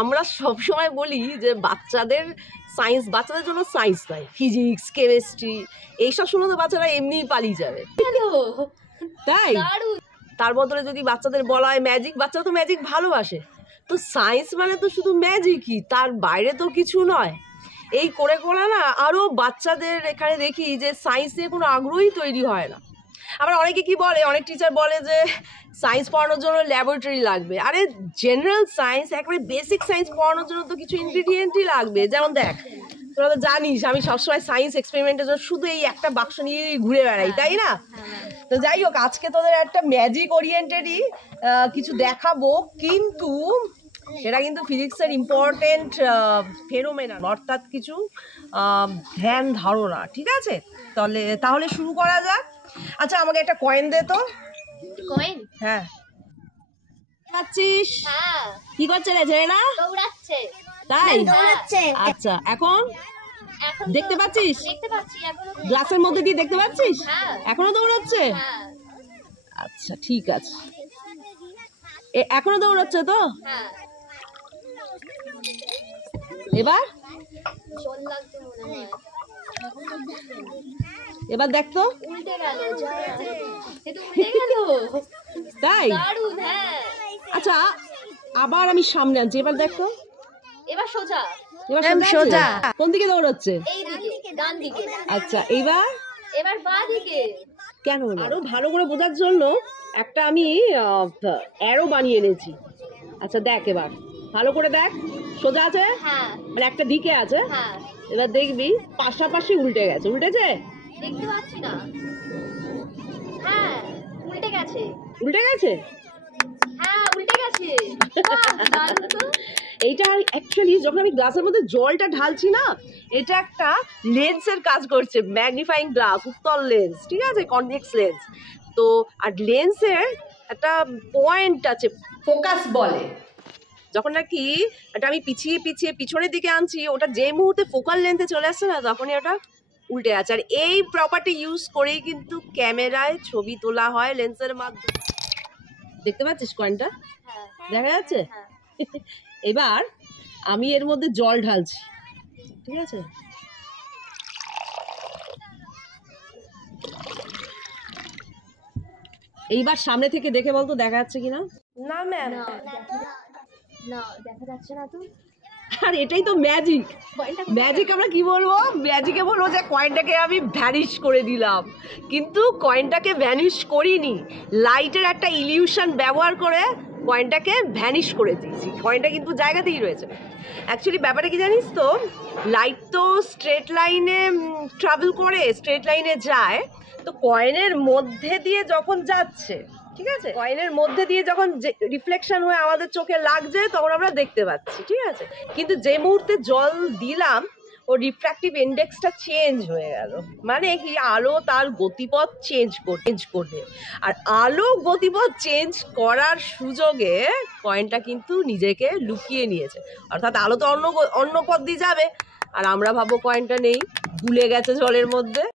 আমরা সব সময় বলি যে বাচ্চাদের জন্য সায়েন্স নয়, ফিজিক্স, কেমিস্ট্রি এইসব শুনে তো বাচ্চারা এমনিই পালিয়ে যাবে, তাই তার বদলে যদি বাচ্চাদের বলা হয় ম্যাজিক, বাচ্চারা তো ম্যাজিক ভালোবাসে। তো সায়েন্স মানে তো শুধু ম্যাজিকই, তার বাইরে তো কিছু নয়। এই করে না আরও বাচ্চাদের এখানে দেখি যে সায়েন্স নিয়ে কোনো আগ্রহই তৈরি হয় না। আবার অনেকে কি বলে, অনেক টিচার বলে যে সায়েন্স পড়ানোর জন্য ল্যাবরেটরি লাগবে। আরে জেনারেল সায়েন্স, একেবারে বেসিক সায়েন্স পড়ানোর জন্য তো কিছু ইনগ্রিডিয়েন্টই লাগবে। যেমন দেখ, তোরা তো জানিস আমি সবসময় সায়েন্স এক্সপেরিমেন্টের জন্য শুধু এই একটা বাক্স নিয়ে ঘুরে বেড়াই, তাই না? তো যাই হোক, আজকে তোদের একটা ম্যাজিক ওরিয়েন্টেডই কিছু দেখাবো, কিন্তু সেটা কিন্তু ফিজিক্সের ইম্পর্টেন্ট ফেনোমেনন, অর্থাৎ কিছু ধ্যান ধারণা। ঠিক আছে, তাহলে শুরু করা যাক। আচ্ছা, আমাকে একটা কয়েন দে তো। কয়েন? হ্যাঁ। পাচ্ছিস? হ্যাঁ। কি করছে রে ছেলেরা? দৌড়াচ্ছে। তাই? দৌড়াচ্ছে। আচ্ছা, এখন দেখতে পাচ্ছিস? দেখতে পাচ্ছি। এখনো গ্লাসের মধ্যে দিয়ে দেখতে পাচ্ছিস? হ্যাঁ। এখনো দৌড়াচ্ছে? হ্যাঁ। আচ্ছা, ঠিক আছে। এখনো দৌড়াচ্ছে তো? হ্যাঁ। এবার জল লাগছে মনে হয়। এবার দেখ তো। উল্টে গেল। এটা উল্টে গেল। তাই? দারুণ। হ্যাঁ। আচ্ছা, আবার আমি সামনে আনছি, এবার দেখ তো। এবার সোজা। এবার সোজা। কোন দিকে দৌড়াচ্ছে? এই দিকে, ডান দিকে। আচ্ছা, এবার বাঁ দিকে। কেন হলো? আরো ভালো করে বোঝার জন্য একটা আমি অ্যারো বানিয়ে এনেছি। আচ্ছা দেখ, এবার ভালো করে দেখ। সোজা আছে? হ্যাঁ। মানে একটা দিকে আছে। হ্যাঁ। এবার দেখবি পাশাপাশি উল্টে গেছে। উল্টেছে? দেখতে পাচ্ছি না। হ্যাঁ, উল্টে গেছে। উল্টে গেছে? হ্যাঁ, উল্টে গেছে। বাহ, দারুণ তো। এইটা অ্যাকচুয়ালি যখন আমি গ্লাসের মধ্যে জলটা ঢালছি না, এটা একটা লেন্সের কাজ করছে, ম্যাগনিফাইং গ্লাস, উত্তল লেন্স, ঠিক আছে, কনভেক্স লেন্স। তো আর লেন্সের একটা পয়েন্ট আছে, ফোকাস বলে। যখন নাকি এটা আমি পিছিয়ে পিছনের দিকে আনছি, ওটা যে মুহূর্তে ফোকাল লেন্থে চলে আসছে না, তখনই ওটা উল্টে আছে। আর এই প্রপার্টি ইউজ করেই কিন্তু ক্যামেরায় ছবি তোলা হয় লেন্সের মাধ্যমে। দেখতে পাচ্ছিস কয়েনটা? হ্যাঁ। দেখা যাচ্ছে? হ্যাঁ। এবার আমি এর মধ্যে জল ঢালছি, ঠিক আছে? এইবার সামনে থেকে দেখে বলতো দেখা যাচ্ছে কিনা। না ম্যাম, না দেখা যাচ্ছে না তো। আর এটাই তো ম্যাজিক। ম্যাজিক আমরা কি বলবো? ম্যাজিকে বলবো যে কয়েনটাকে আমি ভ্যানিশ করে দিলাম, কিন্তু কয়েনটাকে ভ্যানিশ করিনি, লাইটের একটা ইলিউশন ব্যবহার করে কয়েনটাকে ভ্যানিশ করে দিয়েছি। কয়েনটা কিন্তু জায়গাতেই রয়েছে। অ্যাকচুয়ালি ব্যাপারটা কি জানিস তো, লাইট তো স্ট্রেট লাইনে ট্রাভেল করে, স্ট্রেট লাইনে যায়। তো কয়েনের মধ্যে দিয়ে যখন যাচ্ছে, ঠিক আছে, কয়েনের মধ্যে দিয়ে যখন রিফ্লেকশন হয়ে আমাদের চোখে লাগছে, তখন আমরা দেখতে পাচ্ছি, ঠিক আছে। কিন্তু যে মুহূর্তে জল দিলাম, ও রিফ্র্যাক্টিভ ইন্ডেক্সটা চেঞ্জ হয়ে গেল। মানে কি, আলো তার গতিপথ চেঞ্জ করবে। আর আলো গতিপথ চেঞ্জ করার সুযোগে কয়েনটা কিন্তু নিজেকে লুকিয়ে নিয়েছে। অর্থাৎ আলো তো অন্য পথ দিয়ে যাবে, আর আমরা ভাববো কয়েনটা নেই, ভুলে গেছে জলের মধ্যে।